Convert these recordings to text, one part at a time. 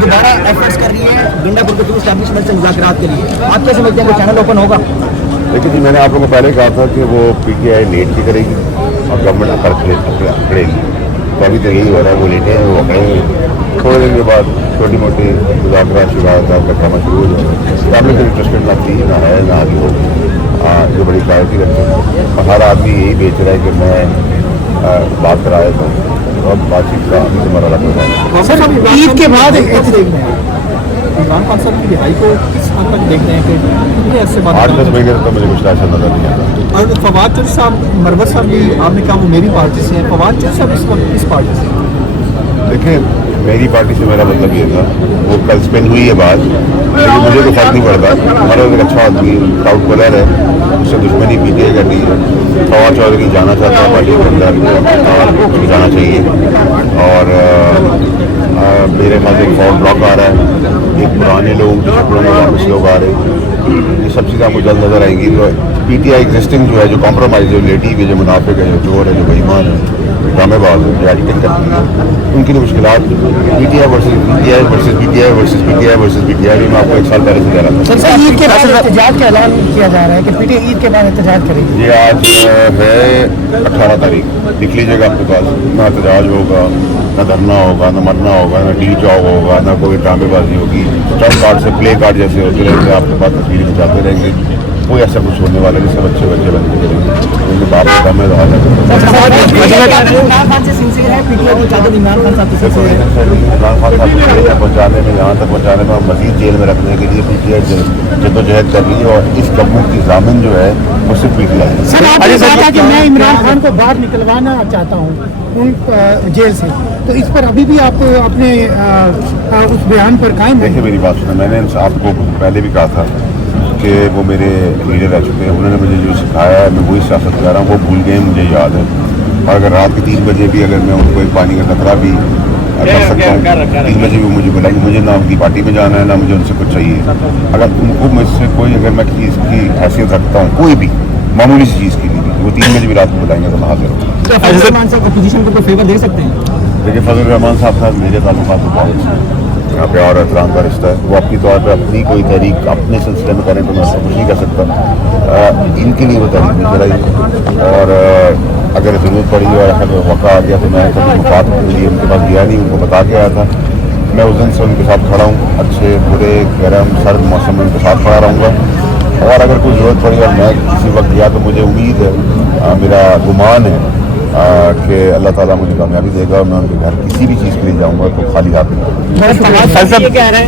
دوبارہ ایفرٹس کر رہی ہے گنڈا پور کے اسٹیبلشمنٹ سے مذاکرات کے لیے، آپ کیسے سمجھتے ہیں کہ چینل اوپن ہوگا؟ دیکھیے جی، میں نے آپ لوگوں کو پہلے کہا تھا کہ وہ پی ٹی آئی نیٹ کی کرے گی اور گورنمنٹ کھڑے گی، تو ابھی تو یہی ہو رہا ہے، وہ لیٹے ہیں، وہ کھڑے ہیں، تھوڑے دن کے بعد چھوٹی موٹی مذاکرات شکایات کا کام شروع ہو جائے گا. اسٹیبلشمنٹ انٹرسٹڈ نہ تھی، نہ ہے، نہ آگے ہوگی. جو بڑی کلیئرٹی رکھتے ہیں اور ہر آدمی یہی بیچ رہا ہے کہ میں بات کرایا تھا اور بات چیت کا ابھی سے مرحلہ ہو جائے. سر عید کے بعد عمران خان صاحب کی رہائی کو کس حد تک دیکھ رہے ہیں کہ کتنے عرصے بعد 8-10 مہینے تو مجھے کچھ ایسا نظر نہیں آتا. اور فواد چودھری صاحب، مروت صاحب بھی آپ نے کہا وہ میری پارٹی سے ہیں، فواد چودھری صاحب اس وقت کس پارٹی سے ہیں؟ دیکھیں، میری پارٹی سے میرا مطلب یہ تھا، وہ کل اسپین ہوئی ہے بات، لیکن مجھے تو فرق نہیں پڑتا. مروت ایک اچھا آدمی، پراؤڈ پلیئر ہے، اس سے دشمنی پی ٹی آئی کر رہی ہے. فواد چودھری جانا چاہتا ہے پارٹی کے اندر اور جانا چاہیے. اور میرے پاس ایک فور بلاک آ رہا ہے، ایک پرانے لوگ واپس لوگ آ رہے ہیں. یہ سب چیزیں آپ کو جلد نظر آئیں گی. تو پی ٹی آئی ایگزسٹنگ جو ہے، جو کمپرومائز، جو لیٹی ہوئی، جو منافق ہے، جو چور ہے، جو بےایمان ہے، ڈرامے باز ہے، جو ایڈیٹنگ کرتی ہے، ان کے لیے مشکلات. P T I versus P T I versus P T I versus P T I versus P T I میں آپ کو ایک سال پہلے سے کہہ رہا تھا. سر عید کے بعد احتجاج کا اعلان کیا جا رہا ہے کہ پی ٹی آئی عید کے بعد احتجاج کرے گی. یہ آج ہے 18 تاریخ، لکھ لیجیے گا آپ کے پاس. نہ احتجاج ہوگا، نہ دھرنا ہوگا، نہ مرنا ہوگا، نہ ڈی جاب ہوگا، نہ کوئی ڈرامے بازی ہوگی. ٹرمپ کارڈ سے پلے کارڈ جیسے ہوتے رہیں گے، آپ کے پاس تصویریں کھنچاتے رہیں گے. کوئی ایسا کچھ ہونے والا جس سے بچے بنتے کریں گے. ان کے باپ کا دم ہے رہا عمران خان سے سنسیئر ہے پی ٹی آئی کی چادر عمران خان صاحب سے عمران خان صاحب کو پہنچانے میں، یہاں تک پہنچانے میں، مزید جیل میں رکھنے کے لیے پی ٹی آئی جدوجہد کر رہی ہے. اور اس گورنمنٹ کی ضامن جو ہے وہ صرف پی ٹی آئی ہے. سر آپ نے کہا کہ میں عمران خان کو باہر نکلوانا چاہتا ہوں ان جیل سے، تو اس پر ابھی بھی آپ اپنے اس بیان پر قائم ہیں؟ دیکھیے میری بات سنیں، میں نے آپ کو پہلے بھی کہا تھا کہ وہ میرے لیڈر رہ چکے ہیں. انہوں نے مجھے جو سکھایا ہے میں وہی سیاست کر رہا ہوں، وہ بھول گئے، مجھے یاد ہے. اور اگر رات کے 3 بجے بھی اگر میں ان کو ایک پانی کا قطرہ بھی کر سکتا ہوں، 3 بجے بھی مجھے بلائیں گے. مجھے نہ ان کی پارٹی میں جانا ہے، نہ مجھے ان سے کچھ چاہیے. اگر ان کو مجھ سے کوئی، اگر میں چیز کی حیثیت رکھتا ہوں، کوئی بھی معمولی سی چیز کی بھی، وہ 3 بجے بھی رات کو بلائیں گے تو میں حاضر ہوں. فضل الرحمان صاحب اپوزیشن کو فیور دے سکتے ہیں؟ دیکھیے فضل الرحمان صاحب میرے تعلقات تو بہت اچھے ہیں، یہاں پہ اور احترام کا رشتہ ہے. وہ اپنی طور پہ اپنی کوئی تحریک اپنے سلسلے میں کریں تو میں اس کو کچھ نہیں کر سکتا. ان کے لیے وہ تحریک نہیں چلائی. اور اگر ضرورت پڑی اور اگر موقع آ گیا تو میں کبھی مفاد کے لیے ان کے پاس گیا نہیں، ان کو بتا کے آیا تھا. میں اس دن سے ان کے ساتھ کھڑا ہوں، اچھے برے گرم سرد موسم میں ان کے ساتھ کھڑا رہوں گا. اور اگر کوئی ضرورت پڑی اور میں کسی وقت گیا تو مجھے امید ہے، میرا گمان ہے کہ اللہ تعالیٰ مجھے کامیابی دے گا اور میں ان کے گھر کسی بھی چیز کے لیے جاؤں گا تو خالی ہاتھ نہیں. یہ کہہ رہے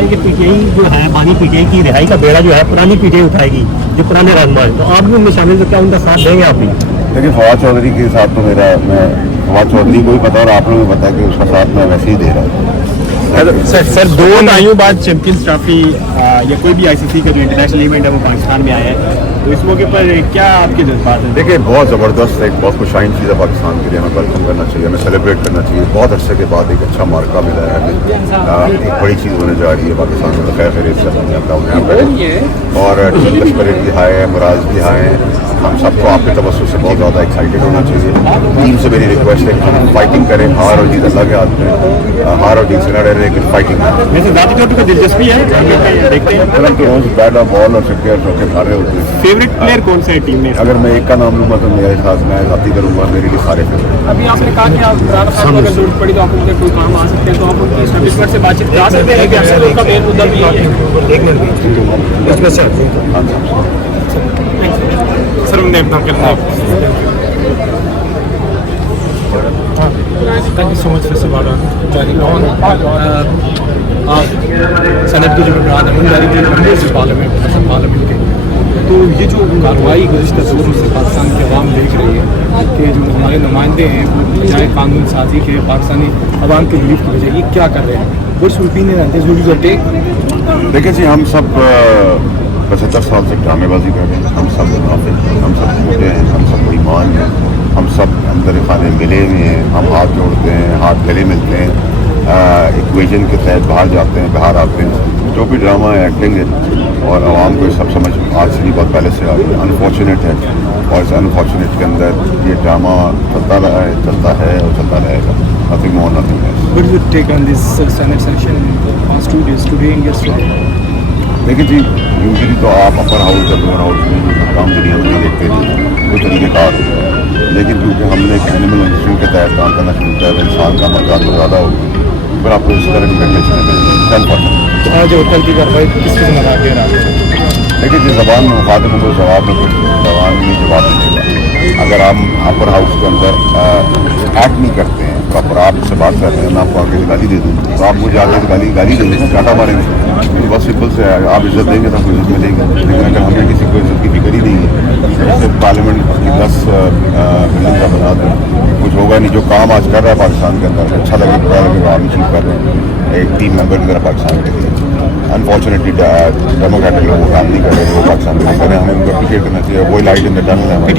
ہیں کہ پی ٹی آئی جو ہے، بانی پی ٹی آئی کی رہائی کا بیڑا جو ہے پرانی پی ٹی آئی اٹھائے گی، جو پرانے رہنما ہے، تو آپ بھی ان میں شامل، تو کیا ان کا ساتھ دیں گے آپ بھی؟ لیکن فواد چودھری کے ساتھ تو میں فواد چودھری کو بھی پتا اور آپ لوگوں کو پتا ہے کہ اس کا ساتھ میں ویسے ہی دے رہا ہوں. سر 2 دہائیوں بعد چیمپئنز ٹرافی یا کوئی بھی آئی سی سی کا جو انٹرنیشنل ایونٹ ہے وہ پاکستان میں آیا ہے، تو اس موقع پر کیا آپ کے جذبات ہیں؟ دیکھیں بہت زبردست، ایک بہت خوشائن چیز ہے پاکستان کے لیے. ہمیں ویلکم کرنا چاہیے، ہمیں سیلیبریٹ کرنا چاہیے. بہت عرصے کے بعد ایک اچھا مارکا ملا ہے ہمیں. ایک بڑی چیز ہونے جا رہی ہے پاکستان میں. خیر خیریت سے اور ٹیم لشکریت بھی ہائے ہیں، مراز بھی ہائے ہیں. ہم سب کو آپ کے توسط سے بہت زیادہ ایکسائٹیڈ ہونا چاہیے. ٹیم سے میری ریکویسٹ ہے کہ ہم فائٹنگ کریں. ہار اور جیت اللہ کے ہاتھ میں، ہار اور جیت سے نہ ڈرے لیکن فائٹنگ کریں. ویسے ذاتی طور پہ دلچسپی ہے دیکھتے ہیں روز بیٹ اور بال اور چھکے اور چوکے کھا رہے ہوتے ہیں. فیوریٹ پلیئر کون سا ہے ٹیم میں؟ اگر میں ایک کا نام لوں گا تو میرے ساتھ میں ذاتی کروں گا، میرے لیے سارے فیوریٹ. ابھی آپ نے کہا کہ آپ عمران خان کو اگر ضرورت پڑی تو آپ ان کے کوئی کام آ سکتے ہیں، تو آپ ان کی اسٹیبلشمنٹ سے بات چیت کرا سکتے ہیں کہ اکثر ان کا مین مدعا بھی یہی ہے. ایک منٹ سر ہم نے اپنا Thank you so much, Mr. Bada, for joining on. آپ سینٹ کے جو ممبران ہیں، ڈائریکٹ ممبرز پارلیمنٹ کے، تو یہ جو کارروائی گزشتہ 2 روز سے پاکستان کی عوام دیکھ رہی ہے کہ جو ہمارے نمائندے ہیں وہ بجائے قانون سازی کے پاکستانی عوام کے ریلیف کی بجائے کیا کر رہے ہیں؟ What's your opinion on this? Would you take? دیکھیں جی، ہم سب 75 سال سے ڈرامے بازی کر رہے ہیں. ہم سب منافق ہیں، ہم سب جھوٹے ہیں، ہم سب بےایمان ہیں، ہم سب اندر خانے ملے ہوئے ہیں. ہم ہاتھ جوڑتے ہیں، ہاتھ گلے ملتے ہیں، ایکویژن کے تحت باہر جاتے ہیں، باہر آتے ہیں. جو بھی ڈرامہ ہے، ایکٹنگ ہے، اور عوام کو یہ سب سمجھ آج سے نہیں بہت پہلے سے آ رہی ہے. انفارچونیٹ ہے اور اس انفارچونیٹ کے اندر یہ ڈرامہ چلتا رہا ہے، چلتا ہے اور چلتا رہے گا. Nothing more nothing less. What is your take on this Senate session in the past 2 days, today and yesterday? دیکھیں جی، یوزلی تو آپ اپر ہاؤس یا لوور ہاؤس میں کام دنیا میں دیکھتے نہیں، وہ طریقہ کار ہوتا ہے. لیکن کیونکہ ہم نے ایک اینیمل انسٹنکٹ کے تحت کام کرنا شروع کیا ہے، انسان کا مقدار تو زیادہ ہوگا، پھر آپ کو اس طرح کی کنڈیشن ہے. آج ہوٹل کی کارروائی کس قسم کا کہہ رہا ہے؟ لیکن جس زبان میں مخاطب کو جواب میں کچھ زبان میں جواب نہیں دیتا. اگر ہم اپر ہاؤس کے اندر ایکٹ نہیں کرتے ہیں پراپر، آپ سے بات کر رہے ہیں، میں آپ کو آگے سے گالی دے دوں تو آپ مجھے آگے سے گالی دیں گے، کاٹا ماریں گے. بس سمپل سے ہے، آپ عزت دیں گے تو آپ کو عزت ملے گی. لیکن اگر ہمیں کسی کو عزت کی فکر ہی نہیں ہے، جیسے پارلیمنٹ کی 10 بلڈنگ کا بنا دیں، کچھ ہوگا نہیں. جو کام آج کر رہا ہے پاکستان کے اندر اچھا لگے برا لگے گا، ہم چیز کر رہے ہیں ایک ٹیم ممبر کی طرح پاکستان کے لیے. انفارچونیٹلی ڈیموکریٹک لوگ وہ کام نہیں کر رہے، وہ پاکستان کے لیے کر رہے ہیں. ہمیں ان کو اپریشیٹ کرنا چاہیے. وہی لائٹ ان دا ٹنل ہے ہمارے.